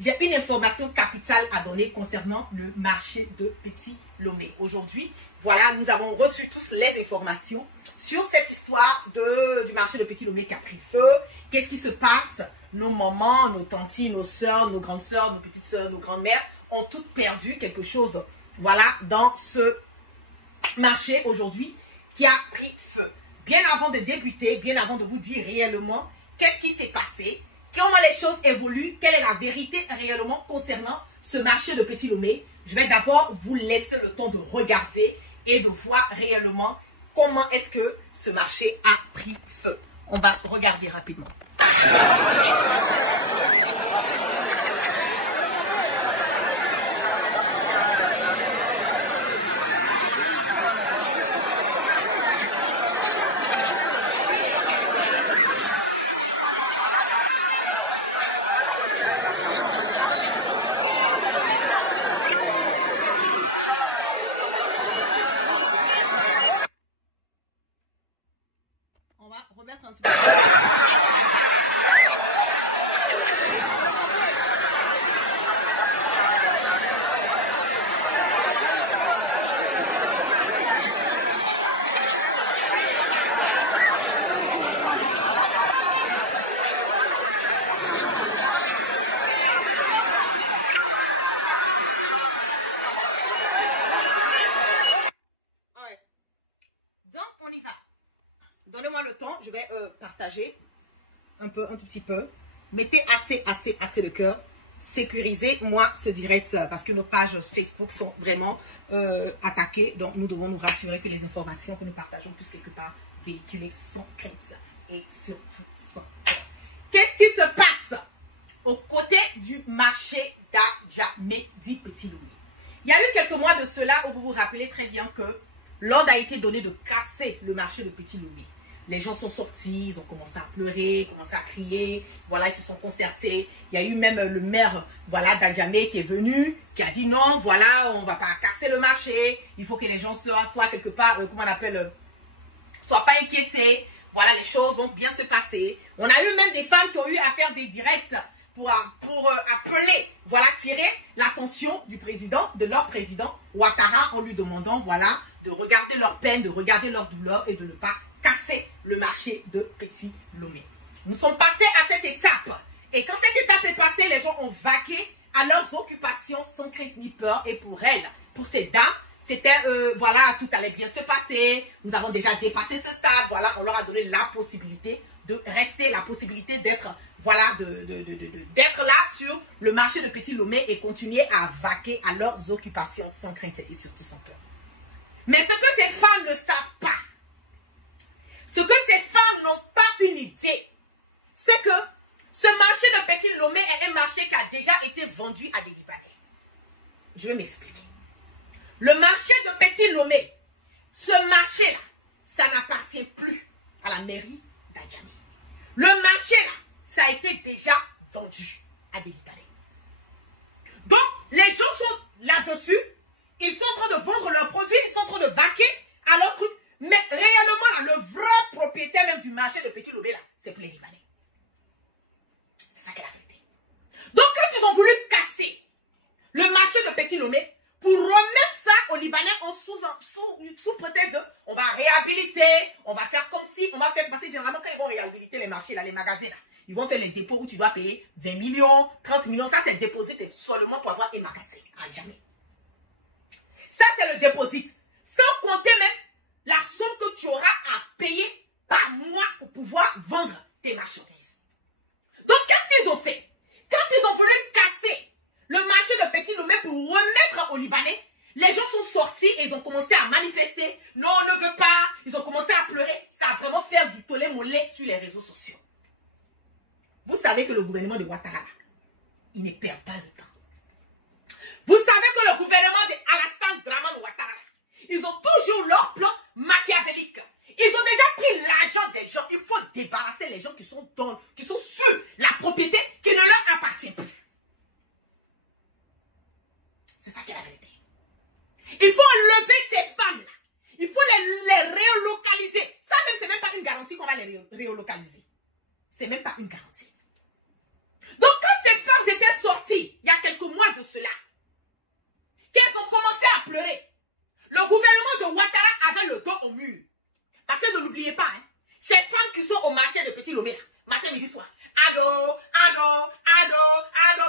j'ai une information capitale à donner concernant le marché de Petit Lomé. Aujourd'hui, voilà, nous avons reçu tous les informations sur cette histoire du marché de Petit Lomé qui a pris feu. Qu'est-ce qui se passe? Nos mamans, nos tantis, nos soeurs, nos grandes soeurs, nos petites soeurs, nos grandes-mères ont toutes perdu quelque chose, voilà, dans ce marché aujourd'hui qui a pris feu. Bien avant de débuter, bien avant de vous dire réellement qu'est-ce qui s'est passé, comment les choses évoluent, quelle est la vérité réellement concernant ce marché de Petit Lomé, je vais d'abord vous laisser le temps de regarder et de voir réellement comment est-ce que ce marché a pris feu. On va regarder rapidement. On va remettre un petit peu. Donnez-moi le temps, je vais partager un tout petit peu. Mettez assez le cœur. Sécurisez-moi ce direct parce que nos pages Facebook sont vraiment attaquées. Donc, nous devons nous rassurer que les informations que nous partageons puissent quelque part véhiculer sans crainte et surtout sans peur. Qu'est-ce qui se passe au côté du marché d'Adjamé dit Petit Lomé? Il y a eu quelques mois de cela où vous vous rappelez très bien que l'ordre a été donné de casser le marché de Petit Lomé. Les gens sont sortis, ils ont commencé à pleurer, commencé à crier, voilà, ils se sont concertés. Il y a eu même le maire, voilà, d'Adjamé qui est venu, qui a dit non, voilà, on ne va pas casser le marché, il faut que les gens soient quelque part, comment on appelle, soient pas inquiétés, voilà, les choses vont bien se passer. On a eu même des femmes qui ont eu à faire des directs pour appeler, voilà, tirer l'attention du président, de leur président, Ouattara, en lui demandant, voilà, de regarder leur peine, de regarder leur douleur et de ne pas casser le marché de Petit Lomé. Nous sommes passés à cette étape. Et quand cette étape est passée, les gens ont vaqué à leurs occupations sans crainte ni peur. Et pour elles, pour ces dames, c'était, voilà, tout allait bien se passer. Nous avons déjà dépassé ce stade. Voilà, on leur a donné la possibilité de rester, la possibilité d'être, voilà, d'être là sur le marché de Petit Lomé et continuer à vaquer à leurs occupations sans crainte et surtout sans peur. Mais ce que ces femmes ne savent pas, ce que ces femmes n'ont pas une idée, c'est que ce marché de Petit Lomé est un marché qui a déjà été vendu à des Libanais. Je vais m'expliquer. Le marché de Petit Lomé, ce marché-là, ça n'appartient plus à la mairie d'Adjamé. Le marché-là, ça a été déjà vendu à des Libanais. Donc, les gens sont là-dessus, ils sont en train de vendre leurs produits, ils sont en train de vaquer à leur truc. Mais réellement, le vrai propriétaire même du marché de Petit Lomé, là, c'est pour les Libanais. C'est ça qu'est la vérité. Donc, quand ils ont voulu casser le marché de Petit Lomé, pour remettre ça aux Libanais sous prétexte de, on va réhabiliter, on va faire comme si, on va faire passer généralement quand ils vont réhabiliter les marchés, là, les magasins, là, ils vont faire les dépôts où tu dois payer 20 millions, 30 millions. Ça, c'est déposé seulement pour avoir un magasin. Ah, jamais. Ça, c'est le déposit. Sans compter même la somme que tu auras à payer par mois pour pouvoir vendre tes marchandises. Donc, qu'est-ce qu'ils ont fait? Quand ils ont voulu casser le marché de Petit Lomé pour remettre aux Libanais, les gens sont sortis et ils ont commencé à manifester. Non, on ne veut pas. Ils ont commencé à pleurer. Ça a vraiment fait du tollé-mollet sur les réseaux sociaux. Vous savez que le gouvernement de Ouattara, il ne perd pas le temps. Vous savez que le gouvernement de Alassane Dramane Ouattara, ils ont toujours leur plan machiavélique. Ils ont déjà pris l'argent des gens. Il faut débarrasser les gens qui sont sur la propriété qui ne leur appartient plus. C'est ça qui est la vérité. Il faut enlever ces femmes-là. Il faut les relocaliser. Ça même, c'est même pas une garantie qu'on va les relocaliser. C'est même pas une garantie. Donc quand ces femmes étaient sorties pleurer. Le gouvernement de Ouattara avait le dos au mur. Parce que ne l'oubliez pas, hein, ces femmes qui sont au marché de Petit Lomé, matin, midi, soir. Ado,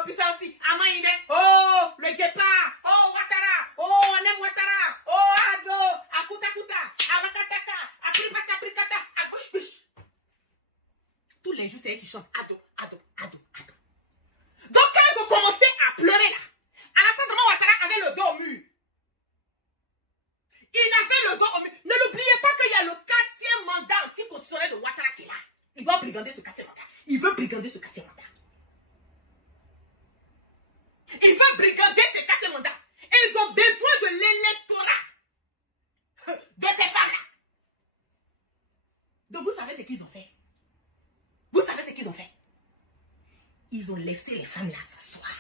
puis ça aussi. Amaïne, oh, le guépard, oh, Ouattara, oh, on aime Ouattara, oh, Ado, Akuta, Alakataka, Apripata, Agush. Tous les jours, c'est eux qui chantent Ado. Donc, quand ils ont commencé à pleurer là, à la fin, vraiment, Ouattara avait le dos au mur. Il avait le dos au mur. Ne l'oubliez pas qu'il y a le 4e mandat anticonstitutionnel de Ouattara qui est là. Il va brigander ce 4e mandat. Il veut brigander ce 4e mandat. Il veut brigander ce 4e mandat. Et ils ont besoin de l'électorat de ces femmes-là. Donc vous savez ce qu'ils ont fait. Vous savez ce qu'ils ont fait. Ils ont laissé les femmes là s'asseoir.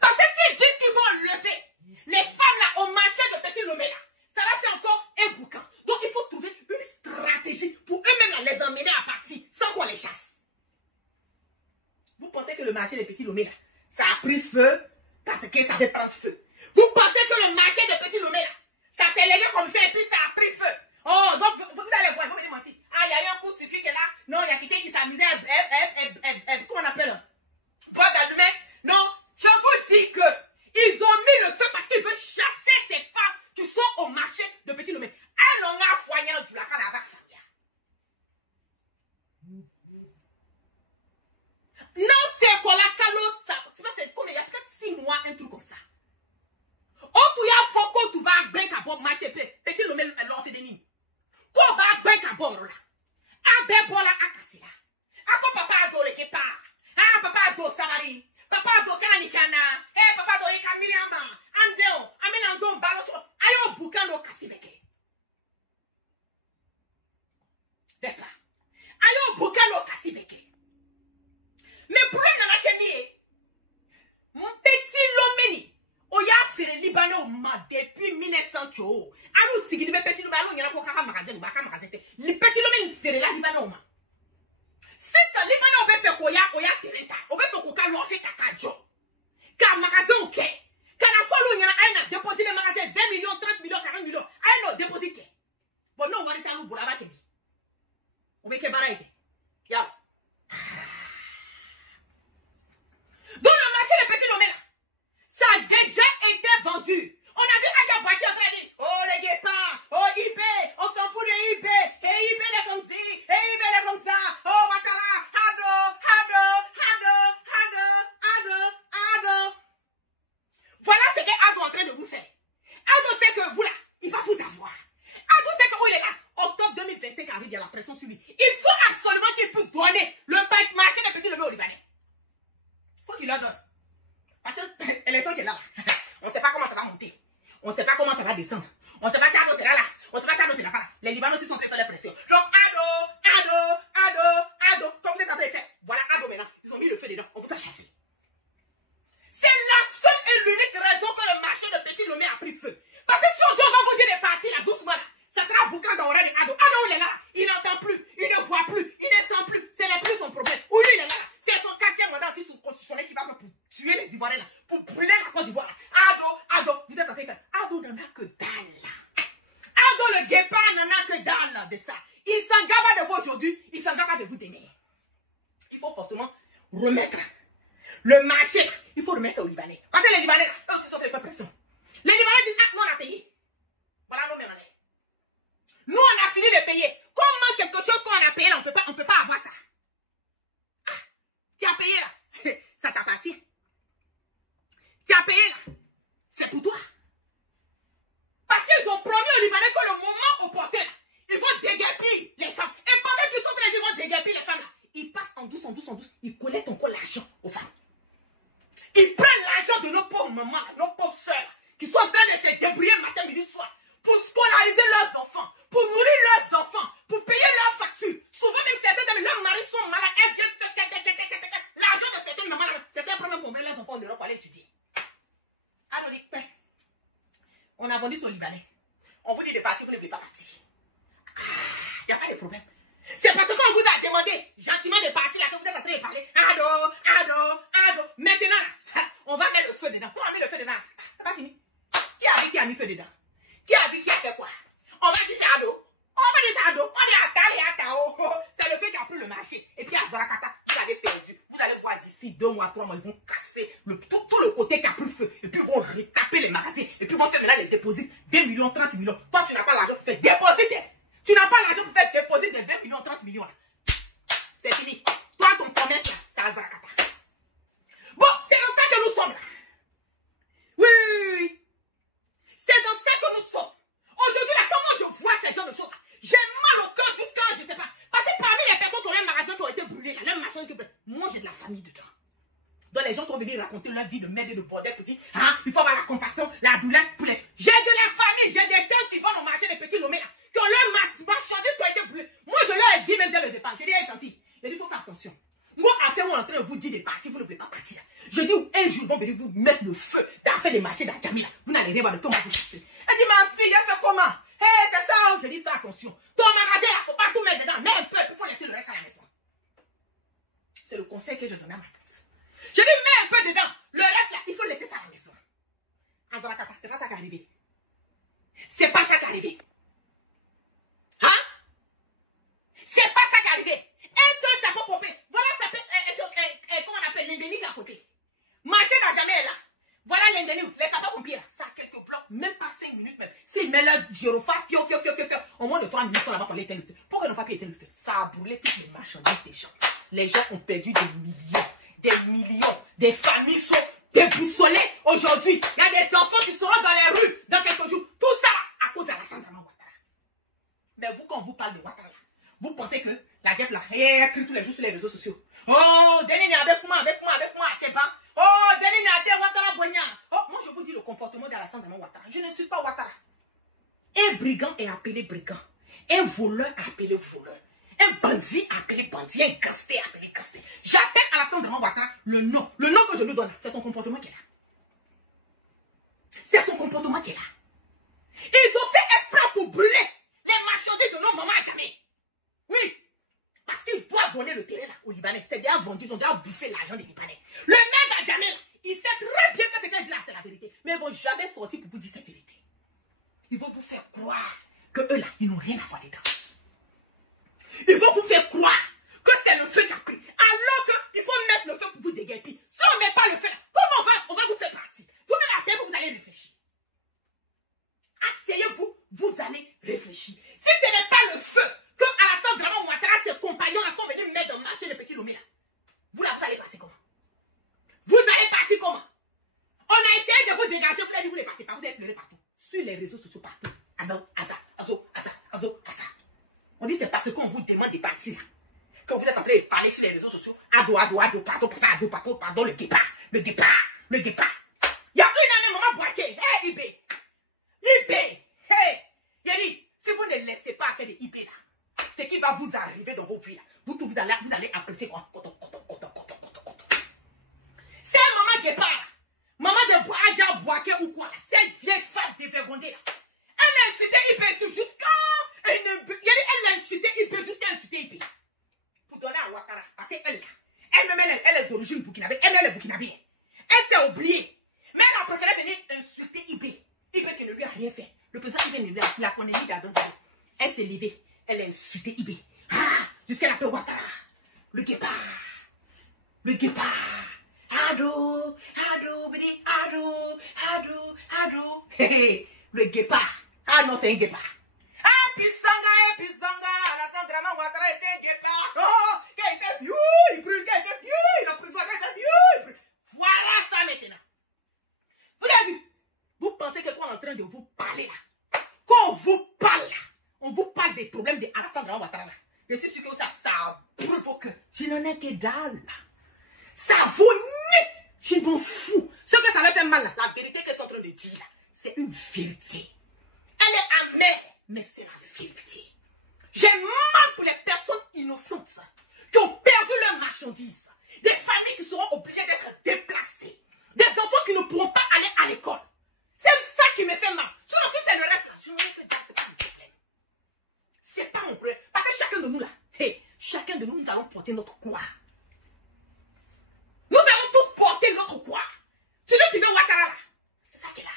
Parce que s'ils disent qu'ils vont lever les femmes là au marché de Petit Lomé là, ça va faire encore un boucan. Donc il faut trouver une stratégie pour eux-mêmes là les emmener à partir sans qu'on les chasse. Vous pensez que le marché de Petit Lomé là, ça a pris feu parce que ça fait prendre feu. Vous pensez que le marché de Petit Lomé là, ça s'est levé comme ça et puis ça a pris feu. Oh, donc vous allez voir, vous me mentir. Ah, il y a eu un coup sur qui est là. Non, il y a quelqu'un qui s'amusait comment on appelle? Bois d'allumette. Non, je vous dis que ils ont mis le feu parce qu'ils veulent chasser ces femmes qui sont au marché de Petit Lomé. Elles ont a foigné du lac à la vague. Non, c'est quoi la calo ça. Tu vois, c'est comme il y a peut-être 6 mois, un truc comme ça. Oh, tu y a foko, tu vas bien qu'à Bob marché Petit Lomé l'offre de nuit. Quoi, va bien qu'à Bob là. Ah, ben, voilà, à Kassila. Ah, quoi, papa a doré que pas. Ah, papa a doré Sabari. Papa a doré Kanikana. Eh, papa a doré Kamiriama. Andeo, Amenando, Baloto. Ayo, Bukano, Kassibeke. N'est-ce pas? Ayo, Bukano, Kassibeke. Mais pour le Nanakeni, mon Petit Lomé, Oya fait le Libanais depuis 1900. Anou Sigidi Petit Lomé, il y a un magasin, le Petit Lomé, c'est la Libanais. Si ça, Libanais, on peut faire Koya, Tereta, on peut faire Koka, l'on fait Kakajo. Car magasin, ok. Car la fois où il y a un déposé le magasin 20 millions, 30 millions, 40 millions, un déposé. Bon, non, on va aller à l'eau pour la batterie. On va faire barrage. Ya. Dans le marché de Petit Lomé, ça a déjà été vendu. On a vu un gars qui est en train de dire, oh les guépards, oh IP, on s'en fout de IP, et IP est comme ci, et IP est comme ça, oh Ouattara, Ado. Voilà ce que Ado est en train de vous faire. Ado sait que vous là, il va vous avoir. Ado sait que où il est là. Octobre 2025 arrive, il y a la pression sur lui. Il faut absolument qu'il puisse donner le marché de Petit Lomé au Libanais. Faut qu'il leur donne. Parce que l'élection qui est là, on ne sait pas comment ça va monter. On ne sait pas comment ça va descendre. On ne sait pas si Ado sera là. On ne sait pas si Ado sera pas là. Les Libanais aussi sont très sur la pression. Donc Ado. Comme vous êtes en train de faire. Voilà Ado maintenant. Ils ont mis le feu dedans. On vous a chassé. C'est la seule et l'unique raison que le marché de Petit Lomé a pris feu. Parce que si on va vous dire de partir là doucement là, ça sera boucan dans l'oreille d'Ado. Ado il est là. Il n'entend plus. Il ne voit plus. Il ne sent plus. Ce n'est plus son problème. Où lui il est là. C'est son 4e mandat anti-constitutionnel qui va pour tuer les Ivoiriens là. Pour brûler la Côte d'Ivoire là. Ado, vous êtes en train de faire. Ado n'en a que dalle là. Ado le guépard n'en a que dalle là de ça. Il s'en gaba de vous aujourd'hui. Il s'en gaba de vous demain. Il faut forcément remettre le marché là. Il faut remettre ça aux Libanais. Parce que les Libanais là, eux aussi sont très pression. Les Libanais disent, ah, nous on a payé. Voilà nos mêmes années. Nous on a fini de payer. Comment quelque chose qu'on a payé là, on peut pas avoir ça. Ah, tu as payé là. Ça t'appartient. Tu as payé là. C'est pour toi. Parce qu'ils ont promis aux Libanais que le moment opportun là, ils vont déguerpir les femmes. Et pendant qu'ils sont en train de dire, ils vont déguerpir les femmes là, ils passent en douce, ils collectent encore l'argent aux femmes. Ils prennent l'argent de nos pauvres mamans, nos pauvres soeurs, qui sont en train de se débrouiller matin, midi, soir, pour scolariser leurs enfants, pour nourrir leurs enfants, pour payer leurs factures. Souvent même certaines dames, leurs maris sont malades, elles viennent faire l'argent de certaines mamans, c'est un problème pour mettre leurs enfants en Europe pour aller étudier. Alors, on a vendu son Libanais. On vous dit de partir, vous ne voulez pas partir. Il n'y a pas de problème. C'est parce qu'on vous a demandé gentiment de partir là que vous êtes en train de parler. Ado. Maintenant, on va mettre le feu dedans. Pour mettre le feu dedans, c'est pas fini. Qui dedans. Qui a vu qui a fait quoi? On m'a dit c'est Ado. On m'a dit c'est Ado. On dit Atari Atao. C'est le fait qui a pris le marché. Et puis à Zarakata, vous avez perdu. Vous allez voir d'ici 2 mois, 3 mois, ils vont casser tout le côté qui a pris feu. Et puis ils vont retaper les magasins. Et puis ils vont faire maintenant les dépôts. 20 millions, 30 millions. Toi, tu n'as pas l'argent pour faire déposer. Tu n'as pas l'argent pour faire déposer des 20 millions, 30 millions. C'est fini. Toi, ton commerce là, c'est à Zarakata. Bon, c'est dans ça que nous sommes là. Oui, oui, oui. C'est dans ça que nous sommes. Aujourd'hui, là, comment je vois ces genres de choses là? J'ai mal au cœur jusqu'à, je sais pas. Parce que parmi les personnes qui ont un magasin qui ont été brûlées, là, leur machin, moi j'ai de la famille dedans. Donc les gens sont venus raconter leur vie de merde et de bordel petit. Hein? Il faut avoir la compassion, la douleur pour les. J'ai de la famille, j'ai des gens qui vont au marché des petits lomés là, qui ont leur marchandises qui ont été brûlées. Moi je leur ai dit même dès le départ, j'ai dit, gentil, il faut faire attention. Moi, à ce moment, on est en train de vous dire de partir, vous ne pouvez pas partir. Je dis, un jour, ils vont venir vous mettre le feu dans la fin des marchés d'Adjami là. Vous n'allez rien voir de comment vous cherchez. Elle dit, ma fille, elle fait comment? Hey, c'est ça. Je dis, fais attention. Ton magasin là, faut pas tout mettre dedans. Mets un peu, il faut laisser le reste à la maison. C'est le conseil que je donne à ma tante. Je dis, mets un peu dedans. Le reste là, il faut laisser ça à la maison. Azarakata, c'est pas ça qui est arrivé. C'est pas ça qui est arrivé. Hein? C'est pas ça qui est arrivé. Un seul sapin pompé. Voilà sapin, comment on appelle l'indénique à côté. Marché d'Adjamé est là. Voilà l'indénique, les sapins pompiers là. Ça a quelques blocs, même pas 5 minutes même. S'ils mettent leur gyrophare, au moins de 3 minutes, sont là-bas pour l'éteindre le feu. Pourquoi ils n'ont pas pu éteindre le feu? Ça a brûlé toutes les marchandises des gens. Les gens ont perdu des millions. Des familles sont déboussolées aujourd'hui. Il y a des enfants qui seront dans les rues dans quelques jours. Tout ça à cause de Alassane Dramane Ouattara. Mais vous, quand on vous parle de Ouattara, vous pensez que la guêpe là, elle crie tous les jours sur les réseaux sociaux. Oh, Denis avec moi, t'es pas. Oh, Denis Niate, Ouattara Boigna. Oh, moi je vous dis le comportement d'Alassane Dramane Ouattara. Je ne suis pas Ouattara. Un brigand est appelé brigand. Un voleur est appelé voleur. Un bandit est appelé bandit. Un gasté est appelé gasté. J'appelle Alassane Dramane Ouattara le nom. Le nom que je lui donne, c'est son comportement qu'elle a. C'est son comportement qu'elle a. Ils ont fait exprès pour brûler les marchandises de nos mamans à jamais. Oui. Parce qu'ils doivent donner le terrain là aux Libanais. C'est déjà vendu, ils ont déjà bouffé l'argent des Libanais. Le maire d'Adjamé là, il sait très bien que ce qu'il dit là, c'est la vérité. Mais ils ne vont jamais sortir pour vous dire cette vérité. Ils vont vous faire croire que eux là, ils n'ont rien à voir dedans. Ils vont vous faire croire que c'est le feu qui a pris. Alors qu'il faut mettre le feu pour vous déguerpir. Si on ne met pas le feu là, comment on va vous faire partir? Vous-même asseyez-vous, vous allez réfléchir. Asseyez-vous, vous allez réfléchir. Si ce n'est pas le feu que Alassane Dramane Ouattara, ses compagnons là, sont venus mettre dans le marché de Petit Lomé là, vous là, vous allez partir comment? Vous allez partir comment? On a essayé de vous dégager, vous avez dit vous ne partez pas, vous avez pleuré partout. Sur les réseaux sociaux partout. Azo. On dit c'est parce qu'on vous demande de partir là. Quand vous êtes en train de parler sur les réseaux sociaux, Ado, pardon, le départ. Il y a une année, maman Boaké, hey, IB, hey, Yeri, si vous ne laissez pas faire des IB là, ce qui va vous arriver dans vos vies là, vous allez apprécier quoi? C'est maman Guépard, maman de Adja Boaké ou quoi là, cette vieille femme dévergondée là, elle a insulté IB jusqu'à, elle a insulté IB jusqu'à insulter IB. Pour donner à Ouattara, parce qu'elle là, elle est d'origine burkinabé, elle est burkinabé. Elle s'est oubliée. Mais elle a préféré venir insulter IB. IB qui ne lui a rien fait. Le président IB ne lui a rien fait. La connaît d'Adon. Elle s'est levée. Elle a insulté IB. Ah, jusqu'à la paix Ouattara. Le guépard. Ado. Le guépard. Ah non, c'est un guépard. Ah, Pisanga, Alassane Dramane Ouattara était un guépard. Oh, quand il fait vieux, il brûle, quand il fait vieux, il a pris soin, quand il fait vieux, il brûle. Voilà ça maintenant. Vous avez vu? Vous pensez que quand on est en train de vous parler là, quand on vous parle là, on vous parle des problèmes de Alassane Dramane Ouattara là. Je suis sûr que ça brûle vos cœurs. Je n'en ai que dalle là. Ça vous nie. Je m'en fous. Ce que ça leur fait mal là, la vérité qu'elles sont en train de dire là, c'est une vérité. Elle est amère, mais c'est la vérité. J'ai mal pour les personnes innocentes qui ont perdu leurs marchandises. Des familles qui seront obligées d'être déplacées. Des enfants qui ne pourront pas aller à l'école. C'est ça qui me fait mal. Sinon, si c'est le reste là, je ne sais pas, c'est pas mon problème. C'est pas mon problème. Parce que chacun de nous là, hey, chacun de nous, nous allons porter notre croix. Nous allons tous porter notre croix. Celui qui veut Ouattara là, c'est ça qu'il a.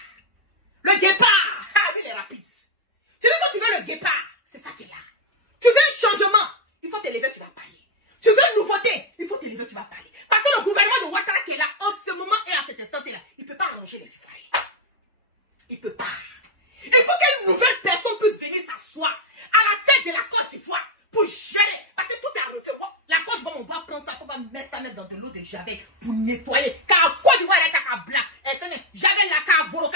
Le départ. avec pour nettoyer. Car la Côte d'Ivoire est à blanc. J'avais la carboro.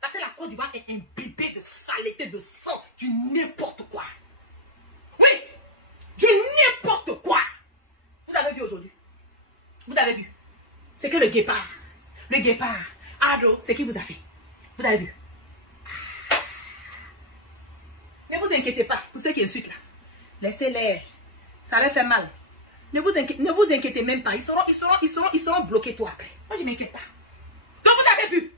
Parce que la Côte d'Ivoire est imbibée de saleté, de sang, du n'importe quoi. Oui, du n'importe quoi. Vous avez vu aujourd'hui? Vous avez vu? C'est que le guépard, Ado, c'est qui vous a fait? Vous avez vu? Ne vous inquiétez pas, pour ceux qui insultent là. Laissez-les. Ça leur fait mal. Ne vous inquiétez même pas. Ils seront bloqués toi après. Moi, je ne m'inquiète pas. Donc, vous avez vu.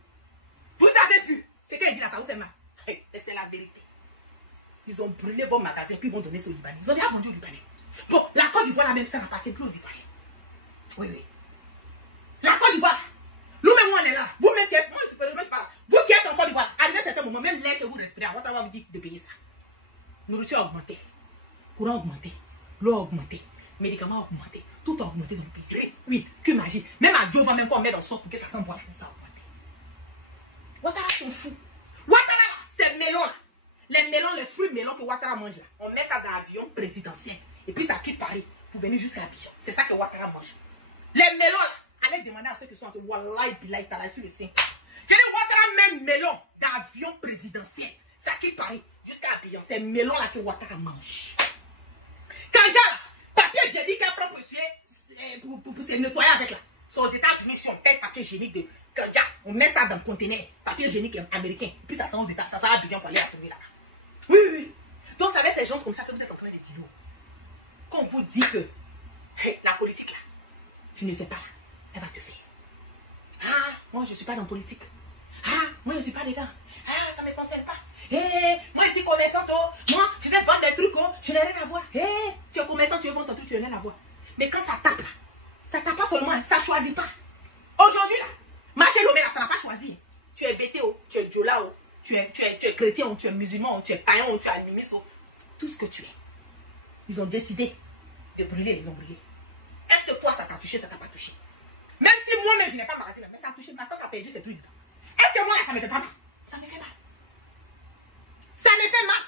Vous avez vu. C'est qu'elle dit là, ça vous fait mal. Mais c'est la vérité. Ils ont brûlé vos magasins puis ils vont donner ça aux Libanais. Ils ont déjà vendu aux Libanais. Bon, la Côte d'Ivoire là même, ça n'appartient plus aux Ivoiriens. Oui, oui. La Côte d'Ivoire, nous-mêmes, on est là. Vous-même, moi, je ne suis pas là. Vous qui êtes en Côte d'Ivoire, arrivé à un certain moment, même l'air que vous respirez, on va vous dire de payer ça. Nourriture a augmenté. Courant a augmenté. L'eau a augmenté. Médicaments a augmenté. Tout a augmenté dans le pays. Oui, que magie. Même à Dieu, on va même qu'on met dans le sauce pour que ça sent bon. Ça a augmenté. Ouattara s'en fout. Ouattara, c'est melon là. Les melons, les fruits melons que Ouattara mange là. On met ça dans l'avion présidentiel. Et puis ça quitte Paris pour venir jusqu'à Abidjan. C'est ça que Ouattara mange. Les melons là. Allez demander à ceux qui sont entre Wallahi Billahi Tala sur le sein. J'ai dit Ouattara même melon d'avion présidentiel. Ça quitte Paris jusqu'à Abidjan. C'est melon là que Ouattara mange. Kanja, papier hygiénique à propre pour se nettoyer avec là. C'est aux États-Unis, si on paye papier hygiénique de Kanja, on met ça dans le conteneur, papier hygiénique américain, puis ça sent aux États, ça sert à Abidjan pour aller à trouver là-bas. Oui, oui, oui. Donc, ça va être ces gens comme ça que vous êtes en train de dire. Quand on vous dit que la politique là, tu ne fais pas là, elle va te faire. Ah, moi je ne suis pas dans la politique. Ah, moi je ne suis pas dedans. Ah, ça ne me concerne pas. Moi je suis commerçante, moi je vais vendre des trucs, je n'ai rien à voir. Tu es commerçant, tu veux vendre ton truc, tu n'as rien à voir. Mais quand ça tape là, ça tape pas seulement, ça ne choisit pas. Aujourd'hui là, marché Lomé là, ça n'a pas choisi. Tu es BTO, tu es Djola, tu es chrétien, tu es musulman, tu es païen, tu es animiste, tout ce que tu es. Ils ont décidé de brûler, ils ont brûlé. Est-ce que toi ça t'a touché, ça t'a pas touché? Même si moi-même je n'ai pas magasin, mais ça a touché, ma tante a perdu ses trucs dedans. Est-ce que moi là ça me fait pas mal? Ça me fait mal. Ça me fait mal.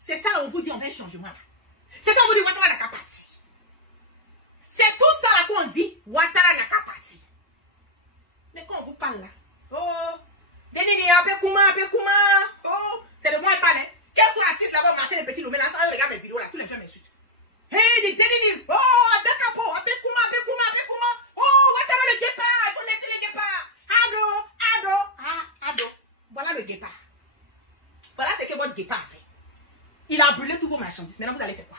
C'est ça, on vous dit, on veut un changement là. C'est ça, on vous dit, Ouattara n'a qu'à partir. C'est tout ça là qu'on dit, Ouattara n'a qu'à partir. Mais quand on vous parle là, oh, c'est de moi qui parle. Qu'elle soit assise là-bas, marcher les petits lomés là, ça regarde mes vidéos là, tous les gens m'insultent. Hey, des Dénéni, oh, Abekapo, Abekuma, oh, Ouattara le guépard, il faut laisser les guépards. Ado. Voilà le guépard. Voilà ce que votre guépard a fait. Il a brûlé tous vos marchandises. Maintenant, vous allez faire quoi?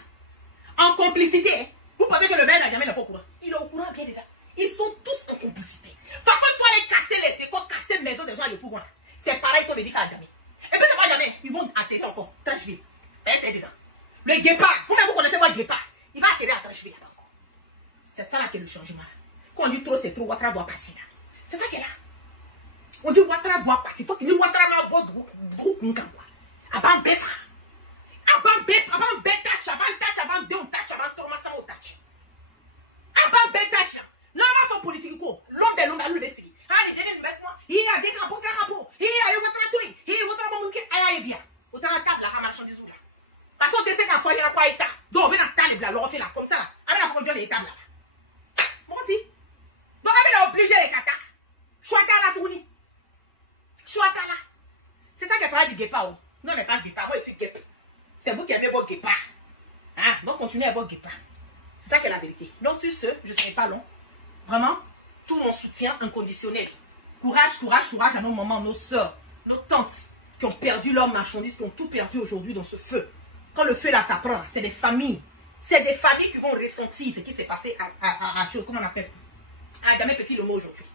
En complicité, hein? Vous pensez que le maire n'a jamais n'est pas au courant? Il est au courant bien déjà. Ils sont tous en complicité. De toute façon, soit aller casser les écoles, casser les maisons des gens à l'épouvant. C'est pareil, ils sont venus à jamais. Et puis, c'est pas jamais. Ils vont atterrir encore. Trashville. C'est dedans. Le guépard, vous-même, vous connaissez votre guépard. Il va atterrir à Trashville là-bas encore. C'est ça là qui est le changement. Quand on dit trop, c'est trop. Ouattara doit partir là. C'est ça qui est là. On dit Ouattara doit partir. Il faut qu'il y ait Ouattara dans le bon groupe. Avant besa, avant betach, avant deux touch, avant Thomas au touch. Avant betach, non, on va politique quoi? L'homme de l'homme à l'homme de ah, il vient de mettre moi. Il a des capos, il a eu votre truc, il a eu votre monde qui aille bien. Autant la table, la marchandise là. Parce que tu sais qu'à fois il y a quoi état. Donc on vient à table là, on fait là comme ça. Avec la production des tables là. Moi aussi. Donc on est obligé les kata. Chouata la tournie. Chouata là. C'est ça qui est parlé du guépard. Non, mais pas guépard, moi je suis guépard. C'est vous qui aimez votre guépard. Ah, donc continuez à votre guépard. C'est ça qui est la vérité. Donc sur ce, je ne serai pas long. Vraiment, tout mon soutien inconditionnel. Courage à nos mamans, nos soeurs, nos tantes qui ont perdu leurs marchandises, qui ont tout perdu aujourd'hui dans ce feu. Quand le feu là s'apprend, c'est des familles. C'est des familles qui vont ressentir ce qui s'est passé à comment on appelle, à Damé Petit le mot aujourd'hui.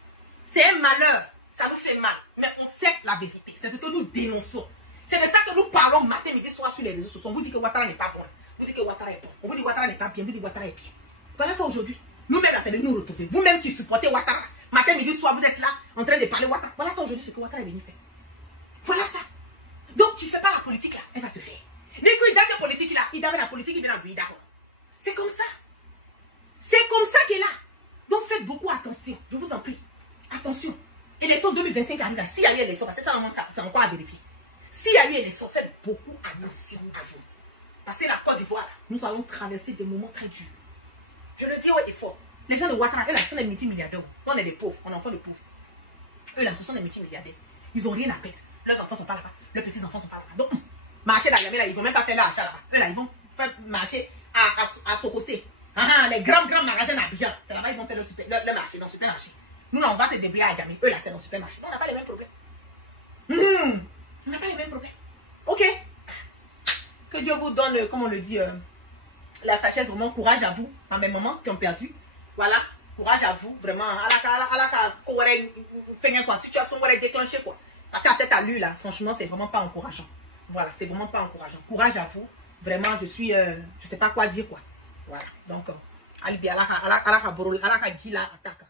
C'est un malheur. Ça nous fait mal. Mais on sait la vérité. C'est ce que nous dénonçons. C'est de ça que nous parlons matin, midi, soir sur les réseaux sociaux. On vous dit que Ouattara n'est pas bon. Vous dites que Ouattara est bon. On vous dit que Ouattara n'est pas bien. Vous dites que Ouattara est bien. Voilà ça aujourd'hui. Nous-mêmes, là, c'est de nous retrouver. Vous-même qui supportez Ouattara, matin, midi, soir, vous êtes là en train de parler Ouattara. Voilà ça aujourd'hui, ce que Ouattara est venu faire. Voilà ça. Donc, tu ne fais pas la politique là, elle va te faire. Dès qu'il a la politique là, il a la politique, il vient à Guida. C'est comme ça. C'est comme ça qu'elle est là. Donc, faites beaucoup attention. Je vous en prie. Attention. Élection 2025 arrive là. S'il y a eu élection, parce que ça, c'est encore à vérifier. S'il y a eu élection, faites beaucoup attention à vous. Parce que la Côte d'Ivoire, nous allons traverser des moments très durs. Je le dis haut et fort. Les gens de Ouattara, eux là, ce sont des multimilliardaires. Nous, on est des pauvres, on est enfants de pauvres. Eux là, ce sont des multimilliardaires. Ils n'ont rien à perdre. Leurs enfants ne sont pas là-bas. Leurs petits-enfants ne sont pas là-bas. Donc, marcher dans la là, ils ne vont même pas faire leur achat là-bas. Eux là, ils vont faire marcher à Sokosé. Les grands magasins d'Abidjan. C'est là-bas ils vont faire leur marché, dans le supermarché. Nous là, on va se débrouiller à Djamé. Eux là, c'est dans le supermarché. Donc, on n'a pas les mêmes problèmes. On n'a pas les mêmes problèmes. Ok. Que Dieu vous donne, comme on le dit, la sagesse, vraiment, courage à vous, à mes mamans qui ont perdu. Voilà, courage à vous, vraiment. À la situation déclenchée, quoi. Parce qu'à cette allure-là, franchement, c'est vraiment pas encourageant. Voilà, c'est vraiment pas encourageant. Courage à vous. Vraiment, je suis, je sais pas quoi dire, quoi. Voilà, donc, Alibi, Alaka, Gila, attaque.